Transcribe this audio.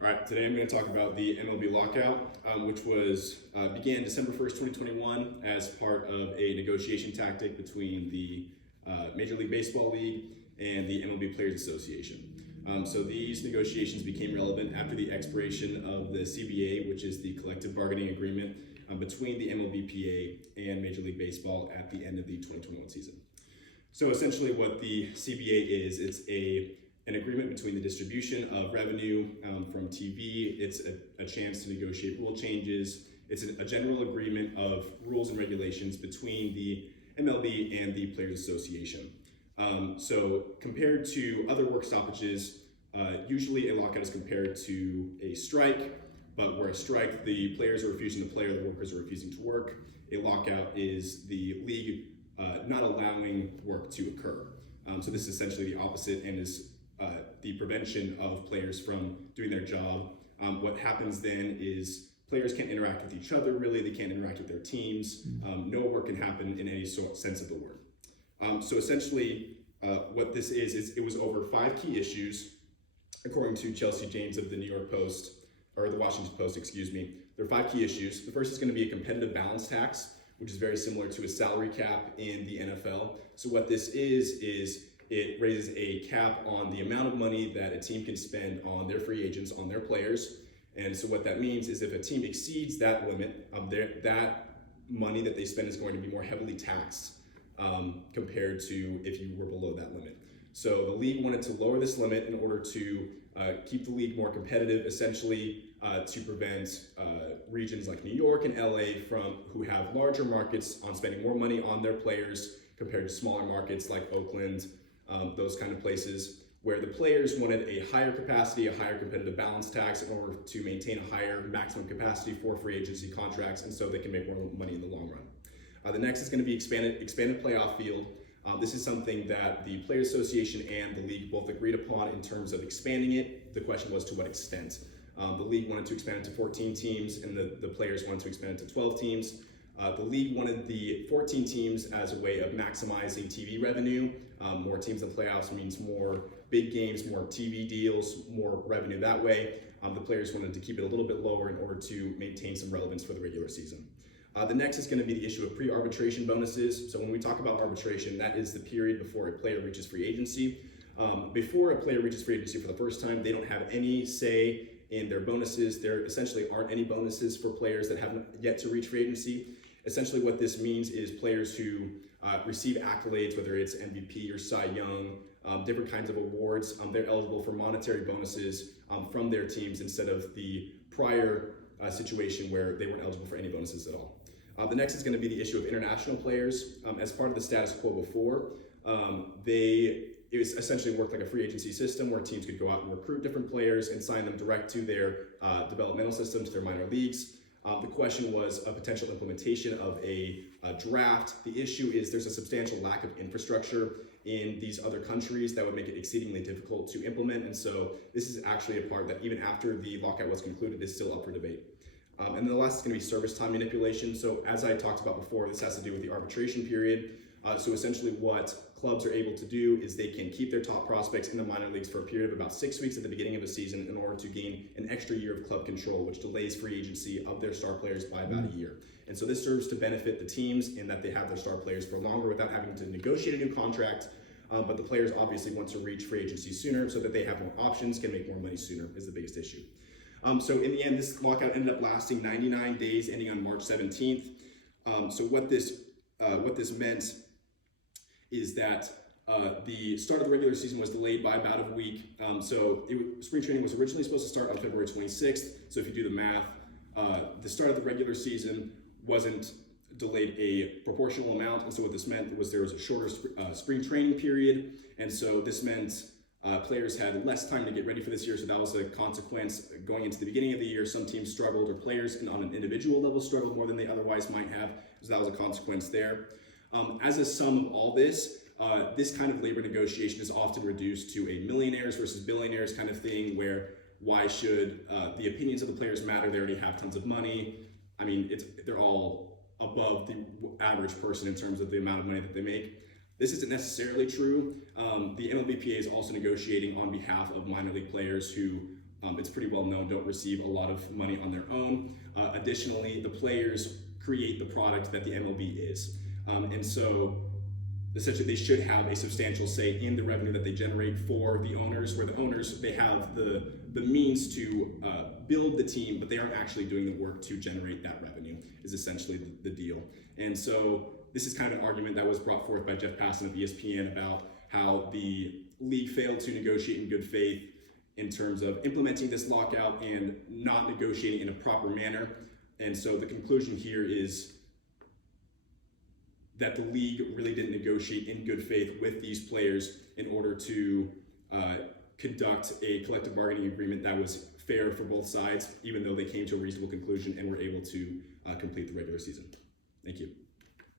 All right, today I'm going to talk about the MLB lockout, which began December 1st, 2021 as part of a negotiation tactic between the Major League Baseball League and the MLB Players Association. So these negotiations became relevant after the expiration of the CBA, which is the collective bargaining agreement between the MLBPA and Major League Baseball at the end of the 2021 season. So essentially what the CBA is, it's an agreement between the distribution of revenue from TV. It's a chance to negotiate rule changes. It's a general agreement of rules and regulations between the MLB and the Players Association. So compared to other work stoppages, usually a lockout is compared to a strike, but where a strike, the players are refusing to play or the workers are refusing to work. A lockout is the league not allowing work to occur. So this is essentially the opposite and is the prevention of players from doing their job. What happens then is players can't interact with each other, really. They can't interact with their teams. No work can happen in any sense of the word. So essentially, what this is it was over 5 key issues, according to Chelsea James of the New York Post, or the Washington Post, excuse me. There are 5 key issues. The first is going to be a competitive balance tax, which is very similar to a salary cap in the NFL. So what this is it raises a cap on the amount of money that a team can spend on their free agents, on their players. And so what that means is if a team exceeds that limit, that money that they spend is going to be more heavily taxed compared to if you were below that limit. So the league wanted to lower this limit in order to keep the league more competitive, essentially to prevent regions like New York and LA who have larger markets on spending more money on their players compared to smaller markets like Oakland, those kind of places, where the players wanted a higher capacity, a higher competitive balance tax in order to maintain a higher maximum capacity for free agency contracts, and so they can make more money in the long run. The next is going to be expanded playoff field. This is something that the Players Association and the league both agreed upon in terms of expanding it. The question was to what extent. The league wanted to expand it to 14 teams, and the players wanted to expand it to 12 teams. The league wanted the 14 teams as a way of maximizing TV revenue. More teams in playoffs means more big games, more TV deals, more revenue that way. The players wanted to keep it a little bit lower in order to maintain some relevance for the regular season. The next is going to be the issue of pre-arbitration bonuses. So when we talk about arbitration, that is the period before a player reaches free agency. Before a player reaches free agency for the first time, they don't have any say in their bonuses. There essentially aren't any bonuses for players that haven't yet to reach free agency. Essentially what this means is players who receive accolades, whether it's MVP or Cy Young, different kinds of awards, they're eligible for monetary bonuses from their teams instead of the prior situation where they weren't eligible for any bonuses at all. The next is going to be the issue of international players. As part of the status quo before, it was essentially worked like a free agency system where teams could go out and recruit different players and sign them direct to their developmental system, to their minor leagues. The question was a potential implementation of a draft. The issue is there's a substantial lack of infrastructure in these other countries that would make it exceedingly difficult to implement. And so this is actually a part that even after the lockout was concluded is still up for debate. And then the last is going to be service time manipulation. So as I talked about before, this has to do with the arbitration period. So essentially what clubs are able to do is they can keep their top prospects in the minor leagues for a period of about 6 weeks at the beginning of a season in order to gain an extra year of club control, which delays free agency of their star players by about a year. And so this serves to benefit the teams in that they have their star players for longer without having to negotiate a new contract. But the players obviously want to reach free agency sooner so that they have more options, can make more money sooner is the biggest issue. So in the end, this lockout ended up lasting 99 days, ending on March 17th. So what this meant is that the start of the regular season was delayed by about a week. Spring training was originally supposed to start on February 26th. So if you do the math, the start of the regular season wasn't delayed a proportional amount. And so what this meant was there was a shorter spring training period. And so this meant players had less time to get ready for this year. So that was a consequence going into the beginning of the year. Some teams struggled, or players on an individual level struggled more than they otherwise might have. So that was a consequence there. As a sum of all this, this kind of labor negotiation is often reduced to a millionaires versus billionaires kind of thing, where why should the opinions of the players matter? They already have tons of money. I mean, they're all above the average person in terms of the amount of money that they make. This isn't necessarily true. The MLBPA is also negotiating on behalf of minor league players who it's pretty well known, don't receive a lot of money on their own. Additionally, the players create the product that the MLB is. And so essentially they should have a substantial say in the revenue that they generate for the owners, where the owners, they have the means to build the team, but they aren't actually doing the work to generate that revenue, is essentially the deal. And so this is kind of an argument that was brought forth by Jeff Passan of ESPN about how the league failed to negotiate in good faith in terms of implementing this lockout and not negotiating in a proper manner. And so the conclusion here is that the league really didn't negotiate in good faith with these players in order to conduct a collective bargaining agreement that was fair for both sides, even though they came to a reasonable conclusion and were able to complete the regular season. Thank you.